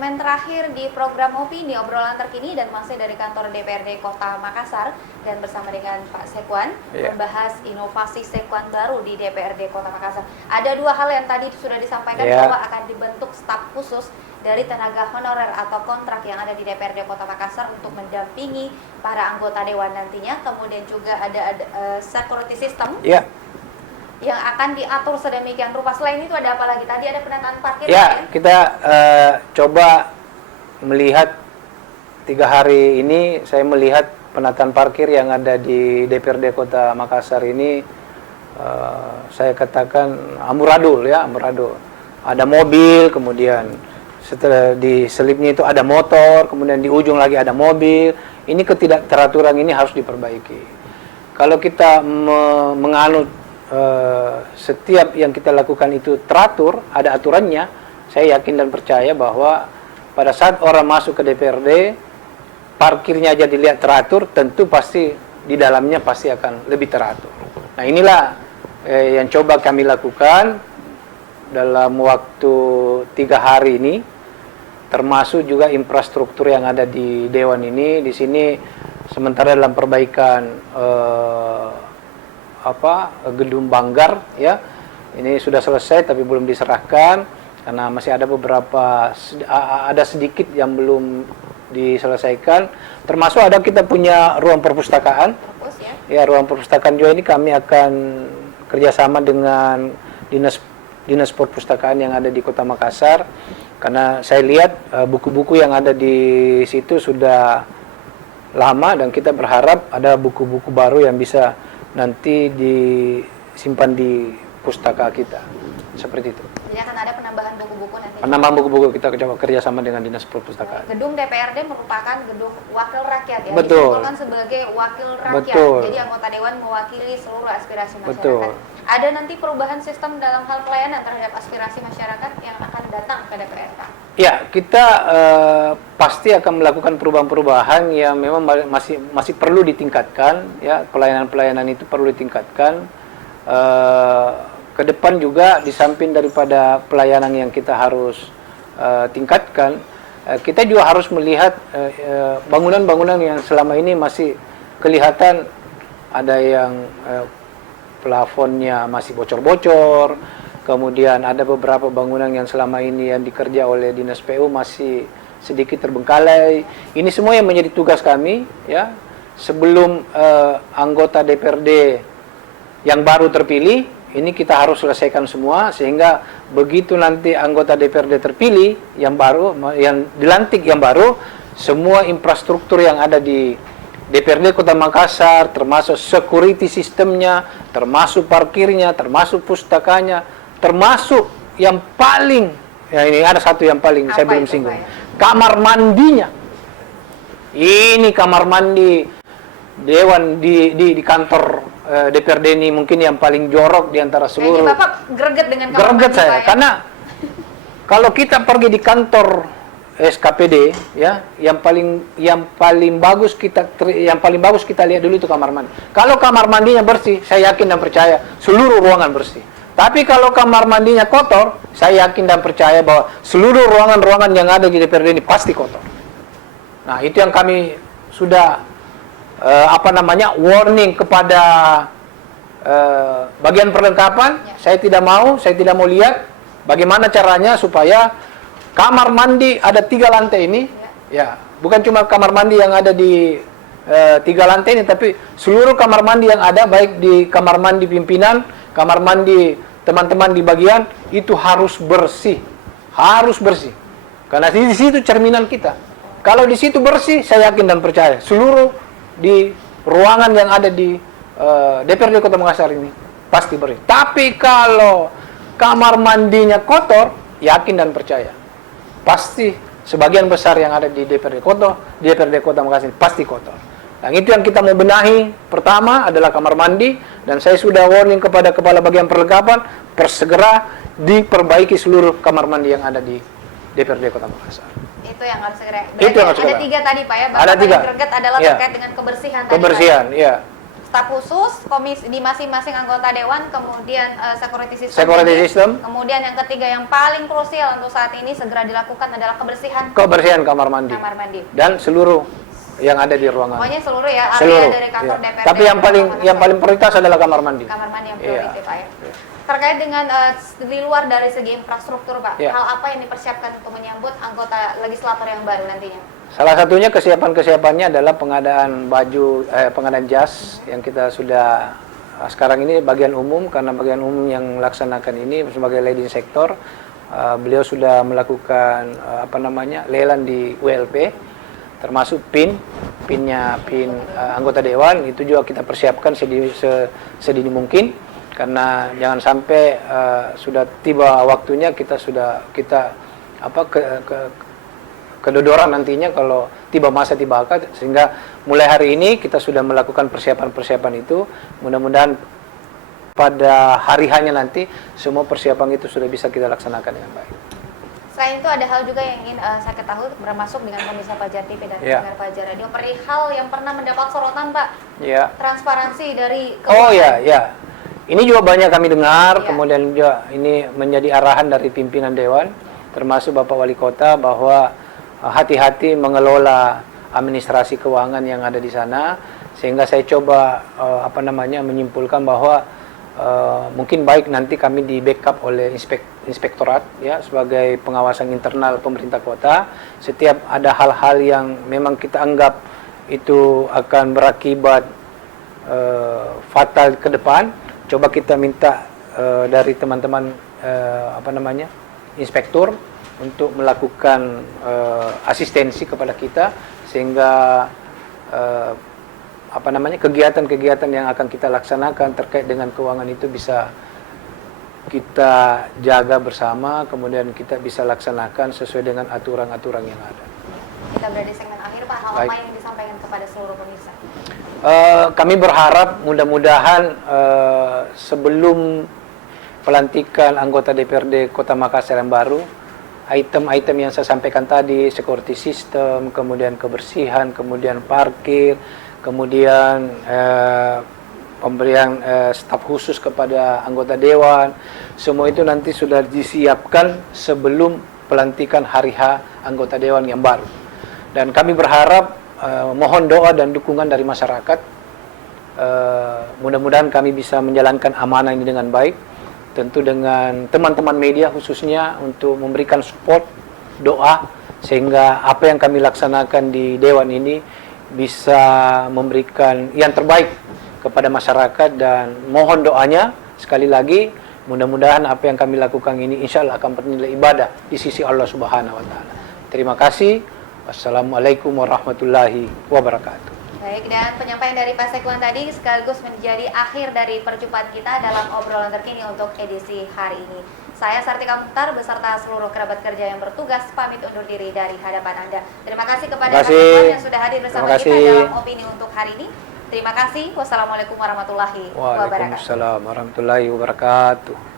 segmen terakhir di program Opini, obrolan terkini dan masih dari kantor DPRD Kota Makassar dan bersama dengan Pak Sekwan membahas inovasi Sekwan baru di DPRD Kota Makassar. Ada dua hal yang tadi sudah disampaikan bahwa akan dibentuk staf khusus dari tenaga honorer atau kontrak yang ada di DPRD Kota Makassar untuk mendampingi para anggota dewan nantinya. Kemudian juga ada security system yang akan diatur sedemikian rupa. Selain itu ada apa lagi? Tadi ada penataan parkir. Kita coba melihat 3 hari ini, saya melihat penataan parkir yang ada di DPRD Kota Makassar ini, saya katakan amburadul ya, amburadul. Ada mobil, kemudian setelah di selipnya itu ada motor, kemudian di ujung lagi ada mobil. Ini ketidakteraturan ini harus diperbaiki. Kalau kita menganut setiap yang kita lakukan itu teratur, ada aturannya, saya yakin dan percaya bahwa pada saat orang masuk ke DPRD, parkirnya aja dilihat teratur, tentu pasti di dalamnya pasti akan lebih teratur. Nah inilah yang coba kami lakukan dalam waktu 3 hari ini, termasuk juga infrastruktur yang ada di Dewan ini. Di sini sementara dalam perbaikan gedung Banggar ya, ini sudah selesai tapi belum diserahkan karena masih ada beberapa, ada sedikit yang belum diselesaikan, termasuk ada kita punya ruang perpustakaan ruang perpustakaan juga ini kami akan kerjasama dengan dinas perpustakaan yang ada di Kota Makassar, karena saya lihat buku-buku yang ada di situ sudah lama dan kita berharap ada buku-buku baru yang bisa nanti disimpan di pustaka kita, seperti itu. Jadi akan ada penambahan buku-buku nanti. Penambahan buku-buku kita coba kerjasama dengan dinas perpustakaan. Gedung DPRD merupakan gedung wakil rakyat ya, Betul. disimpulkan sebagai wakil rakyat. Betul. Jadi anggota dewan mewakili seluruh aspirasi masyarakat. Betul. Ada nanti perubahan sistem dalam hal pelayanan terhadap aspirasi masyarakat yang akan datang ke DPR, Pak? Ya, kita pasti akan melakukan perubahan-perubahan yang memang masih perlu ditingkatkan. Ya, pelayanan-pelayanan itu perlu ditingkatkan. Ke depan juga di samping daripada pelayanan yang kita harus tingkatkan, kita juga harus melihat bangunan-bangunan yang selama ini masih kelihatan ada yang plafonnya masih bocor-bocor. Kemudian ada beberapa bangunan yang selama ini yang dikerja oleh Dinas PU masih sedikit terbengkalai. Ini semua yang menjadi tugas kami ya. Sebelum anggota DPRD yang baru terpilih, ini kita harus selesaikan semua sehingga begitu nanti anggota DPRD terpilih yang baru, yang dilantik yang baru, semua infrastruktur yang ada di DPRD Kota Makassar, termasuk security sistemnya, termasuk parkirnya, termasuk pustakanya, termasuk yang paling, ya ini ada satu yang paling saya belum singgung, kamar mandinya. Ini kamar mandi Dewan di kantor DPRD ini mungkin yang paling jorok di antara seluruh. Ini Bapak greget dengan kamar mandi saya, ya? karena kalau kita pergi di kantor SKPD ya, yang paling bagus kita lihat dulu itu kamar mandi. Kalau kamar mandinya bersih, saya yakin dan percaya seluruh ruangan bersih. Tapi kalau kamar mandinya kotor, saya yakin dan percaya bahwa seluruh ruangan-ruangan yang ada di DPRD ini pasti kotor. Nah, itu yang kami sudah warning kepada bagian perlengkapan. Saya tidak mau lihat bagaimana caranya supaya kamar mandi ada 3 lantai ini, ya bukan cuma kamar mandi yang ada di 3 lantai ini, tapi seluruh kamar mandi yang ada, baik di kamar mandi pimpinan, kamar mandi teman-teman di bagian, itu harus bersih, karena di situ cerminan kita. Kalau di situ bersih, saya yakin dan percaya seluruh di ruangan yang ada di DPRD Kota Makassar ini pasti bersih. Tapi kalau kamar mandinya kotor, yakin dan percaya pasti sebagian besar yang ada di DPRD Kota Makassar pasti kotor. Nah, itu yang kita mau benahi. Pertama adalah kamar mandi, dan saya sudah warning kepada kepala bagian perlengkapan, persegera diperbaiki seluruh kamar mandi yang ada di DPRD Kota Makassar. Itu yang harus segera. Itu yang harus ada segera. 3 tadi Pak ya. Ada 3. Yang greget adalah terkait dengan kebersihan. Kebersihan, tadi, iya. staf khusus, komisi di masing-masing anggota dewan, kemudian security system. Security system. Kemudian yang ketiga yang paling krusial untuk saat ini segera dilakukan adalah kebersihan. Kebersihan kamar mandi. Kamar mandi. Dan seluruh yang ada di ruangan. Pokoknya seluruh ya, area Seluruh, dari kantor ya. DPRD. Tapi yang paling prioritas adalah kamar mandi. Kamar mandi yang Iya. prioritas, Pak ya. Terkait dengan di luar dari segi infrastruktur, Pak, Ya. hal apa yang dipersiapkan untuk menyambut anggota legislator yang baru nantinya? Salah satunya kesiapan-kesiapannya adalah pengadaan pengadaan jas yang kita sudah sekarang ini bagian umum, karena bagian umum yang melaksanakan ini sebagai leading sektor. Beliau sudah melakukan lelang di WLP, termasuk pinnya anggota dewan itu juga kita persiapkan sedini mungkin, karena jangan sampai sudah tiba waktunya kita kedodoran nantinya kalau tiba masa tiba akad, sehingga mulai hari ini kita sudah melakukan persiapan itu. Mudah-mudahan pada hari hanya nanti semua persiapan itu sudah bisa kita laksanakan dengan baik. Selain itu ada hal juga yang ingin saya ketahui, bermasuk dengan pemirsa Fajar TV dan pendengar Fajar Radio, perihal yang pernah mendapat sorotan, Pak. Ya. Transparansi dari Oh ya. Ini juga banyak kami dengar, Ya. kemudian juga ini menjadi arahan dari pimpinan dewan, termasuk Bapak Wali Kota, bahwa hati-hati mengelola administrasi keuangan yang ada di sana, sehingga saya coba menyimpulkan bahwa mungkin baik nanti kami di backup oleh inspektorat ya sebagai pengawasan internal pemerintah kota. Setiap ada hal-hal yang memang kita anggap itu akan berakibat fatal ke depan, coba kita minta dari teman-teman inspektur untuk melakukan asistensi kepada kita, sehingga kegiatan-kegiatan yang akan kita laksanakan terkait dengan keuangan itu bisa kita jaga bersama, kemudian kita bisa laksanakan sesuai dengan aturan-aturan yang ada. Kita berada di segmen akhir, Pak. Hal apa yang disampaikan kepada seluruh pemirsa? Kami berharap mudah-mudahan sebelum pelantikan anggota DPRD Kota Makassar yang baru, item-item yang saya sampaikan tadi, security system, kemudian kebersihan, kemudian parkir, kemudian pemberian staf khusus kepada anggota dewan, semua itu nanti sudah disiapkan sebelum pelantikan hari H anggota dewan yang baru. Dan kami berharap mohon doa dan dukungan dari masyarakat. Mudah-mudahan kami bisa menjalankan amanah ini dengan baik. Tentu dengan teman-teman media khususnya untuk memberikan support, doa, sehingga apa yang kami laksanakan di dewan ini bisa memberikan yang terbaik kepada masyarakat. Dan mohon doanya sekali lagi, mudah-mudahan apa yang kami lakukan ini insya Allah akan bernilai ibadah di sisi Allah Subhanahu wa Ta'ala. Terima kasih. Wassalamualaikum warahmatullahi wabarakatuh. Baik, dan penyampaian dari Pak Sekwan tadi sekaligus menjadi akhir dari perjumpaan kita dalam obrolan terkini untuk edisi hari ini. Saya Sartika Mukhtar beserta seluruh kerabat kerja yang bertugas pamit undur diri dari hadapan Anda. Terima kasih kepada Pak Sekwan yang sudah hadir bersama kita dalam opini untuk hari ini. Terima kasih. Wassalamualaikum warahmatullahi wabarakatuh. Waalaikumsalam warahmatullahi wabarakatuh.